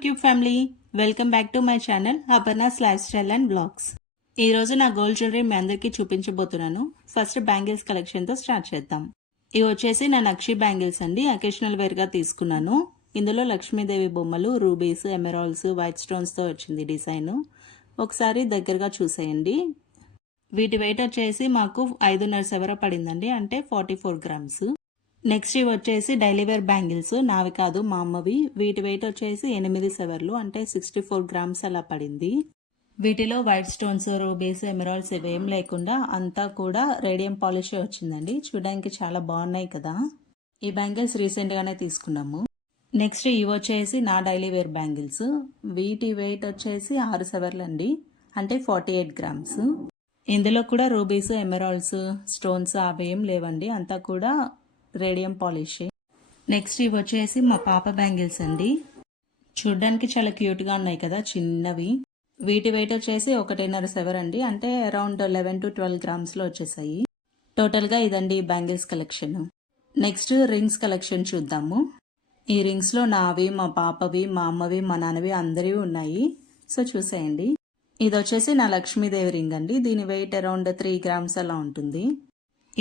YouTube family, welcome back to my channel Aparna's lifestyle and blogs. ఈరోజు నా gold jewellery మీ అందరికీ చూపించబోతున్నాను. First bangles కలెక్షన్తో start చేద్దాం. ఇవి వచ్చేసి నా నక్షి బ్యాంగిల్స్ అండి. అకేషనల్ వేర్గా తీసుకున్నాను. ఇందులో లక్ష్మీదేవి బొమ్మలు, రూబీస్, ఎమెరాల్డ్స్, వైట్ స్టోన్స్తో వచ్చింది డిజైన్. ఒకసారి దగ్గరగా చూసేయండి. వీటి వెయిట్ వచ్చేసి మాకు 5.5 సెవర పడిందండి, అంటే 44 గ్రామ్స్. నెక్స్ట్ ఇవి వచ్చేసి డైలీ వేర్ బ్యాంగిల్స్, నావి కాదు మా అమ్మవి. వీటి వెయిట్ వచ్చేసి 8 సెవర్లు, అంటే 64 గ్రామ్స్ అలా పడింది. వీటిలో వైట్ స్టోన్స్, రూబీస్, ఎమరాల్డ్స్ ఇవేం లేకుండా అంతా కూడా రేడియం పాలిష్ వచ్చిందండి. చూడడానికి చాలా బాగున్నాయి కదా. ఈ బ్యాంగిల్స్ రీసెంట్గానే తీసుకున్నాము. నెక్స్ట్ ఇవి వచ్చేసి నా డైలీ వేర్ బ్యాంగిల్స్. వీటి వెయిట్ వచ్చేసి 6 సెవర్లు అండి, అంటే 48 గ్రామ్స్. ఇందులో కూడా రూబీస్, ఎమరాల్డ్స్, స్టోన్స్ అవేం లేవండి, అంతా కూడా రేడియం పాలిష్. నెక్స్ట్ ఇవి వచ్చేసి మా పాప బ్యాంగిల్స్ అండి. చూడ్డానికి చాలా క్యూట్గా ఉన్నాయి కదా, చిన్నవి. వీటి వెయిట్ వచ్చేసి 1.5 సెవర్ అండి, అంటే అరౌండ్ 11 to 12 గ్రామ్స్లో వచ్చేసాయి. టోటల్గా ఇదండి bangles collection. Next rings collection చూద్దాము. ఈ రింగ్స్లో నావి, మా పాపవి, మా అమ్మవి, మా నాన్నవి అందరివి ఉన్నాయి. సో చూసేయండి. ఇది వచ్చేసి నా లక్ష్మీదేవి రింగ్ అండి. దీని వెయిట్ అరౌండ్ 3 గ్రామ్స్ అలా ఉంటుంది.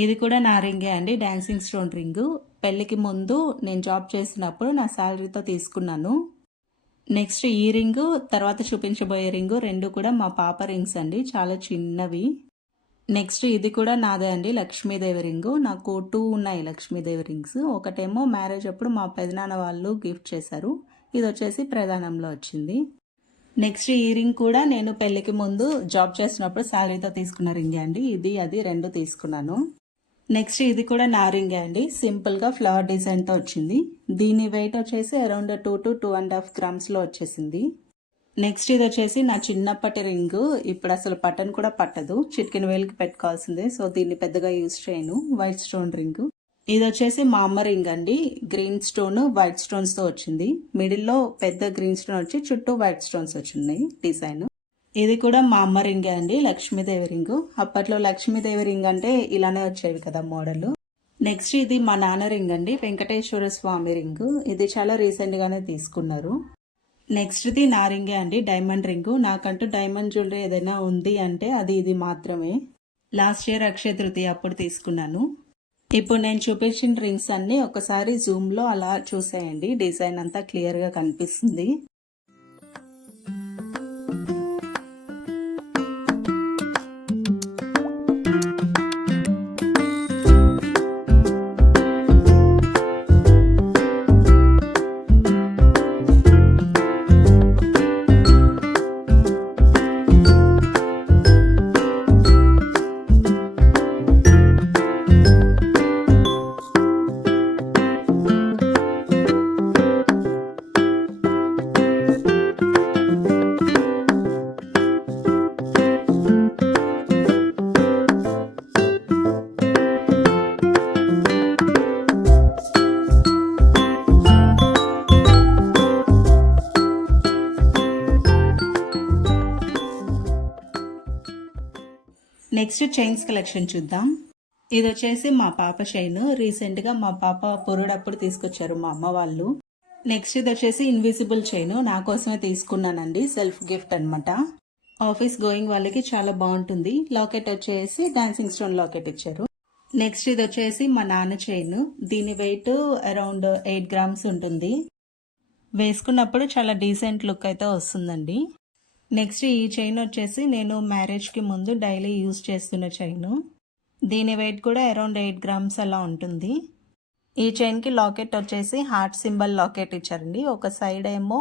ఇది కూడా నా రింగే అండి, డాన్సింగ్ స్టోన్ రింగు. పెళ్ళికి ముందు నేను జాబ్ చేసినప్పుడు నా శాలరీతో తీసుకున్నాను. నెక్స్ట్ ఈ రింగు, తర్వాత చూపించబోయే రింగు, రెండు కూడా మా పాప రింగ్స్ అండి, చాలా చిన్నవి. నెక్స్ట్ ఇది కూడా నాదే అండి, లక్ష్మీదేవి రింగు. నాకు 2 ఉన్నాయి లక్ష్మీదేవి రింగ్స్. ఒకటేమో మ్యారేజ్ అప్పుడు మా పెదనాన్న వాళ్ళు గిఫ్ట్ చేశారు. ఇది వచ్చేసి ప్రధానంలో వచ్చింది. నెక్స్ట్ ఈ రింగ్ కూడా నేను పెళ్ళికి ముందు జాబ్ చేసినప్పుడు శాలరీతో తీసుకున్న రింగే అండి. ఇది అది రెండు తీసుకున్నాను. నెక్స్ట్ ఇది కూడా నా రింగే అండి, సింపుల్గా ఫ్లవర్ డిజైన్తో వచ్చింది. దీని వెయిట్ వచ్చేసి అరౌండ్ 2 to 2.5 గ్రామ్స్లో వచ్చేసింది. నెక్స్ట్ ఇది వచ్చేసి నా చిన్నప్పటి రింగు. ఇప్పుడు అసలు పట్టను కూడా పట్టదు, చిటికెన వేలుకి పెట్టుకోవాల్సిందే. సో దీన్ని పెద్దగా యూజ్ చేయను. White stone ring. ఇది వచ్చేసి మా అమ్మ రింగ్ అండి. గ్రీన్ స్టోన్, వైట్ స్టోన్స్తో వచ్చింది. మిడిల్లో పెద్ద గ్రీన్ స్టోన్ వచ్చి చుట్టూ వైట్ స్టోన్స్ వచ్చినాయి డిజైన్. ఇది కూడా మా అమ్మ రింగే అండి, లక్ష్మీదేవి రింగు. అప్పట్లో లక్ష్మీదేవి రింగ్ అంటే ఇలానే వచ్చేవి కదా మోడల్. నెక్స్ట్ ఇది మా నాన్న రింగ్ అండి, వెంకటేశ్వర స్వామి రింగు. ఇది చాలా రీసెంట్గానే తీసుకున్నారు. నెక్స్ట్ది నా రింగే అండి, డైమండ్ రింగు. నాకంటూ డైమండ్ జ్యువెలరీ ఏదైనా ఉంది అంటే అది ఇది మాత్రమే. లాస్ట్ ఇయర్ అక్షయ తృతీయ అప్పుడు తీసుకున్నాను. ఇప్పుడు నేను చూపించిన రింగ్స్ అన్ని ఒకసారి జూమ్లో అలా చూసేయండి, డిజైన్ అంతా క్లియర్గా కనిపిస్తుంది. నెక్స్ట్ చైన్స్ కలెక్షన్ చూద్దాం. ఇది వచ్చేసి మా పాప చైన్. రీసెంట్గా మా పాప పొరుడప్పుడు తీసుకొచ్చారు మా అమ్మ వాళ్ళు. నెక్స్ట్ ఇది వచ్చేసి ఇన్విజిబుల్ చైన్, నా కోసమే తీసుకున్నానండి, సెల్ఫ్ గిఫ్ట్ అనమాట. ఆఫీస్ గోయింగ్ వాళ్ళకి చాలా బాగుంటుంది. లాకెట్ వచ్చేసి డాన్సింగ్ స్టోన్ లాకెట్ ఇచ్చారు. నెక్స్ట్ ఇది వచ్చేసి మా నాన్న చైన్. దీని వెయిట్ అరౌండ్ 8 గ్రామ్స్ ఉంటుంది. వేసుకున్నప్పుడు చాలా డీసెంట్ లుక్ అయితే వస్తుందండి. నెక్స్ట్ ఈ చైన్ వచ్చేసి నేను మ్యారేజ్కి ముందు డైలీ యూజ్ చేస్తున్న చైన్. దీని వెయిట్ కూడా అరౌండ్ 8 గ్రామ్స్ అలా ఉంటుంది. ఈ చైన్కి లాకెట్ వచ్చేసి హార్ట్ సింబల్ లాకెట్ ఇచ్చారండి. ఒక సైడ్ ఏమో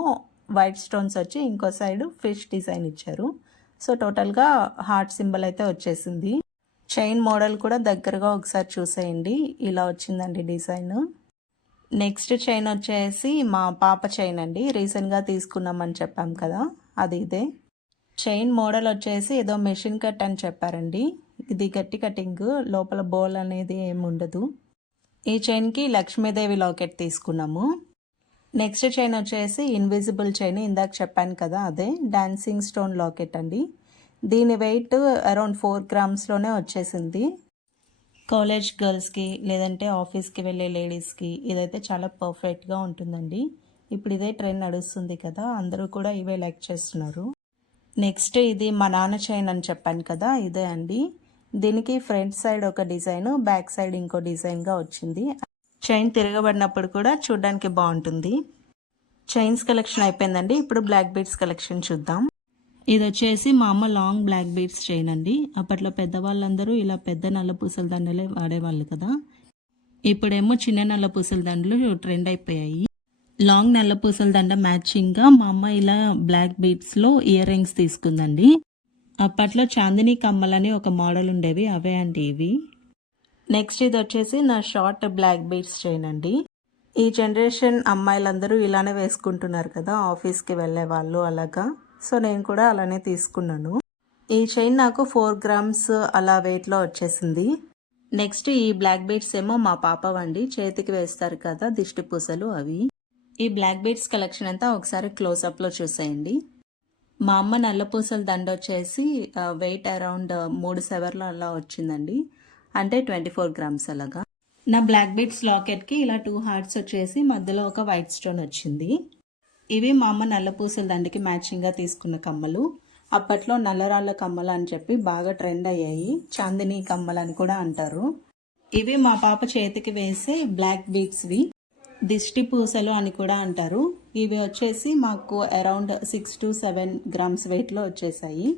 వైట్ స్టోన్స్ వచ్చి ఇంకో సైడ్ ఫిష్ డిజైన్ ఇచ్చారు. సో టోటల్గా హార్ట్ సింబల్ అయితే వచ్చేసింది. చైన్ మోడల్ కూడా దగ్గరగా ఒకసారి చూసేయండి, ఇలా వచ్చిందండి డిజైన్. నెక్స్ట్ చైన్ వచ్చేసి మా పాప చైన్ అండి, రీసెంట్గా తీసుకున్నామని చెప్పాం కదా, అది ఇదే. చైన్ మోడల్ వచ్చేసి ఏదో మెషిన్ కట్ అని చెప్పారండి. ఇది గట్టి కటింగ్, లోపల బోల్ అనేది ఏమి ఉండదు. ఈ చైన్కి లక్ష్మీదేవి లాకెట్ తీసుకున్నాము. నెక్స్ట్ చైన్ వచ్చేసి ఇన్విజిబుల్ చైన్, ఇందాక చెప్పాను కదా అదే, డాన్సింగ్ స్టోన్ లాకెట్ అండి. దీని వెయిట్ అరౌండ్ 4 గ్రామ్స్లోనే వచ్చేసింది. కాలేజ్ గర్ల్స్కి లేదంటే ఆఫీస్కి వెళ్ళే లేడీస్కి ఇదైతే చాలా పర్ఫెక్ట్గా ఉంటుందండి. ఇప్పుడు ఇదే ట్రెండ్ నడుస్తుంది కదా, అందరూ కూడా ఇవే లైక్ చేస్తున్నారు. నెక్స్ట్ ఇది మా నాన్న చైన్ అని చెప్పాను కదా, ఇదే అండి. దీనికి ఫ్రంట్ సైడ్ ఒక డిజైన్, బ్యాక్ సైడ్ ఇంకో డిజైన్గా వచ్చింది. చైన్ తిరగబడినప్పుడు కూడా చూడడానికి బాగుంటుంది. చైన్స్ కలెక్షన్ అయిపోయిందండి. ఇప్పుడు బ్లాక్ బీడ్స్ కలెక్షన్ చూద్దాం. ఇది వచ్చేసి మా అమ్మ లాంగ్ బ్లాక్ బీడ్స్ చైన్ అండి. అప్పట్లో పెద్దవాళ్ళందరూ ఇలా పెద్ద నల్ల పూసల దండలే వాడేవాళ్ళు కదా. ఇప్పుడేమో చిన్న నల్ల పూసల దండలు ట్రెండ్ అయిపోయాయి. లాంగ్ నల్ల పూసల దండ మ్యాచింగ్గా మా అమ్మ ఇలా బ్లాక్ బీడ్స్లో ఇయర్ రింగ్స్ తీసుకుందండి. అప్పట్లో చాందినీ కమ్మలని ఒక మోడల్ ఉండేవి, అవే అండి ఇవి. నెక్స్ట్ ఇది వచ్చేసి నా షార్ట్ బ్లాక్ బీడ్స్ చైన్ అండి. ఈ జనరేషన్ అమ్మాయిలందరూ ఇలానే వేసుకుంటున్నారు కదా, ఆఫీస్కి వెళ్ళే వాళ్ళు అలాగా. సో నేను కూడా అలానే తీసుకున్నాను. ఈ చైన్ నాకు 4 గ్రామ్స్ అలా వెయిట్లో వచ్చేసింది. నెక్స్ట్ ఈ బ్లాక్ బీడ్స్ ఏమో మా పాపవండి, చేతికి వేస్తారు కదా దిష్టి పూసలు అవి. ఈ బ్లాక్ బీడ్స్ కలెక్షన్ అంతా ఒకసారి క్లోజప్లో చూసేయండి. మా అమ్మ నల్ల పూసల దండ వచ్చేసి వెయిట్ అరౌండ్ 3 సెవర్లు అలా వచ్చిందండి, అంటే 24 గ్రామ్స్ అలాగా. నా బ్లాక్ బీడ్స్ లాకెట్కి ఇలా 2 హార్ట్స్ వచ్చేసి మధ్యలో ఒక వైట్ స్టోన్ వచ్చింది. ఇవి మా అమ్మ నల్ల పూసల దండకి మ్యాచింగ్గా తీసుకున్న కమ్మలు. అప్పట్లో నల్లరాళ్ళ కమ్మలు అని చెప్పి బాగా ట్రెండ్ అయ్యాయి, చాందినీ కమ్మలు అని కూడా అంటారు. ఇవి మా పాప చేతికి వేసే బ్లాక్ బీడ్స్వి, దిష్టి పూసలు అని కూడా అంటారు. ఇవి వచ్చేసి మాకు అరౌండ్ 6 to 7 గ్రామ్స్ వెయిట్లో వచ్చేసాయి.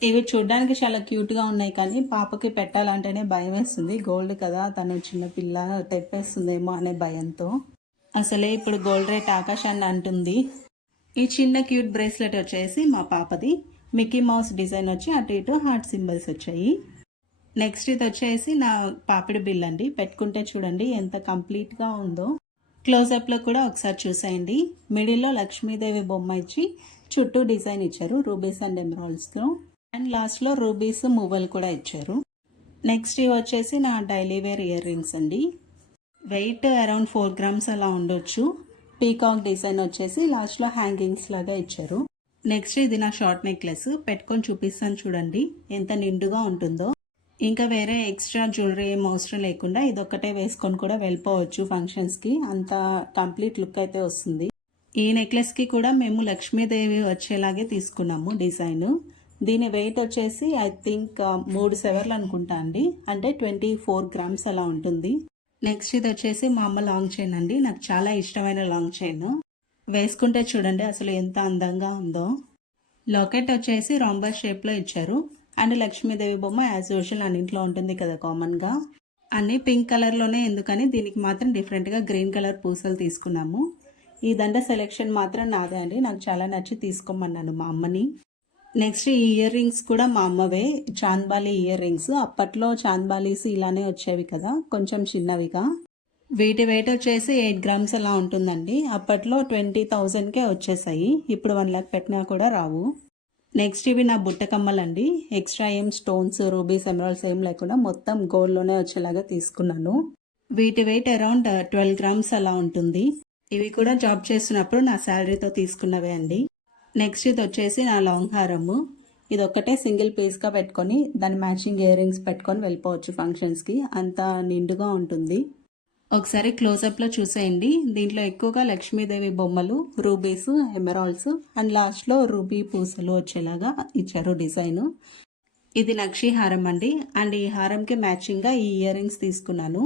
ఇవి చూడడానికి చాలా క్యూట్గా ఉన్నాయి, కానీ పాపకి పెట్టాలంటేనే భయం వేస్తుంది. గోల్డ్ కదా, తను చిన్నపిల్ల తెప్పేస్తుందేమో అనే భయంతో. అసలే ఇప్పుడు గోల్డ్ రేట్ ఆకాశాన్ని అంటుంది. ఈ చిన్న క్యూట్ బ్రేస్లెట్ వచ్చేసి మా పాపది, మిక్కీ మౌస్ డిజైన్ వచ్చి అటు ఇటు హార్ట్ సింబల్స్ వచ్చాయి. నెక్స్ట్ ఇది వచ్చేసి నా పాపిడి బిల్ అండి. పెట్టుకుంటే చూడండి ఎంత కంప్లీట్గా ఉందో. క్లోజప్లో కూడా ఒకసారి చూసేయండి. మిడిల్లో లక్ష్మీదేవి బొమ్మ ఇచ్చి చుట్టూ డిజైన్ ఇచ్చారు రూబీస్ అండ్ ఎమరాల్డ్స్లో, అండ్ లాస్ట్లో రూబీస్ మువ్వలు కూడా ఇచ్చారు. నెక్స్ట్ ఇవి వచ్చేసి నా డైలీ వేర్ ఇయర్ రింగ్స్ అండి. వెయిట్ అరౌండ్ 4 గ్రామ్స్ అలా ఉండొచ్చు. పీకాక్ డిజైన్ వచ్చేసి లాస్ట్లో హ్యాంగింగ్స్ లాగా ఇచ్చారు. నెక్స్ట్ ఇది నా షార్ట్ నెక్లెస్, పెట్టుకొని చూపిస్తాను చూడండి ఎంత నిండుగా ఉంటుందో. ఇంకా వేరే ఎక్స్ట్రా జ్యువెలరీ ఏం అవసరం లేకుండా ఇదొక్కటే వేసుకొని కూడా వెళ్ళిపోవచ్చు ఫంక్షన్స్కి, అంత కంప్లీట్ లుక్ అయితే వస్తుంది. ఈ నెక్లెస్కి కూడా మేము లక్ష్మీదేవి వచ్చేలాగే తీసుకున్నాము డిజైన్. దీని వెయిట్ వచ్చేసి ఐ థింక్ 3 సెవర్లు అనుకుంటా అండి, అంటే 24 గ్రామ్స్ అలా ఉంటుంది. నెక్స్ట్ ఇది వచ్చేసి మా అమ్మ లాంగ్ చైన్ అండి. నాకు చాలా ఇష్టమైన లాంగ్ చైన్. వేసుకుంటే చూడండి అసలు ఎంత అందంగా ఉందో. లాకెట్ వచ్చేసి రాంబర్ షేప్లో ఇచ్చారు, అండ్ లక్ష్మీదేవి బొమ్మ యాజ్ యూజువల్ అన్నింట్లో ఉంటుంది కదా కామన్గా. అన్నీ పింక్ కలర్లోనే ఎందుకని దీనికి మాత్రం డిఫరెంట్గా గ్రీన్ కలర్ పూసలు తీసుకున్నాము. ఈ దండ సెలెక్షన్ మాత్రం నాదే అండి, నాకు చాలా నచ్చి తీసుకోమన్నాను మా అమ్మని. నెక్స్ట్ ఈ ఇయర్ రింగ్స్ కూడా మా అమ్మవే, చాంద్బాలి ఇయర్ రింగ్స్. అప్పట్లో చాంద్బాలీస్ ఇలానే వచ్చేవి కదా, కొంచెం చిన్నవిగా. వీటి వెయిట్ వచ్చేసి 8 గ్రామ్స్ అలా ఉంటుందండి. అప్పట్లో 20,000కే వచ్చేసాయి, ఇప్పుడు 1 lakh పెట్టినా కూడా రావు. నెక్స్ట్ ఇవి నా బుట్ట కమ్మలండి. ఎక్స్ట్రా ఏం స్టోన్స్, రూబీస్, ఎమరాల్డ్స్ ఏం లేకుండా మొత్తం గోల్డ్లోనే వచ్చేలాగా తీసుకున్నాను. వీటి వెయిట్ అరౌండ్ 12 గ్రామ్స్ అలా ఉంటుంది. ఇవి కూడా జాబ్ చేస్తున్నప్పుడు నా శాలరీతో తీసుకున్నవే అండి. నెక్స్ట్ ఇది వచ్చేసి నా లాంగ్ హారము. ఇది ఒక్కటే సింగిల్ పీస్గా పెట్టుకొని దాని మ్యాచింగ్ ఇయర్ రింగ్స్ పెట్టుకొని వెళ్ళిపోవచ్చు ఫంక్షన్స్కి, అంత నిండుగా ఉంటుంది. ఒకసారి క్లోజప్లో చూసేయండి. దీంట్లో ఎక్కువగా లక్ష్మీదేవి బొమ్మలు, రూబీస్, ఎమరాల్డ్స్ అండ్ లాస్ట్లో రూబీ పూసలు వచ్చేలాగా ఇచ్చారు డిజైన్. ఇది నక్షి హారం అండి, అండ్ ఈ హారంకి మ్యాచింగ్గా ఈ ఇయర్ రింగ్స్ తీసుకున్నాను.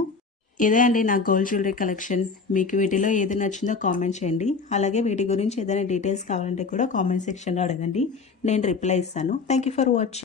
ఇదే అండి నా గోల్డ్ జ్యువెలరీ కలెక్షన్. మీకు వీటిలో ఏది నచ్చిందో కామెంట్ చేయండి. అలాగే వీటి గురించి ఏదైనా డీటెయిల్స్ కావాలంటే కూడా కామెంట్ సెక్షన్లో అడగండి, నేను రిప్లై ఇస్తాను. Thank you for watching.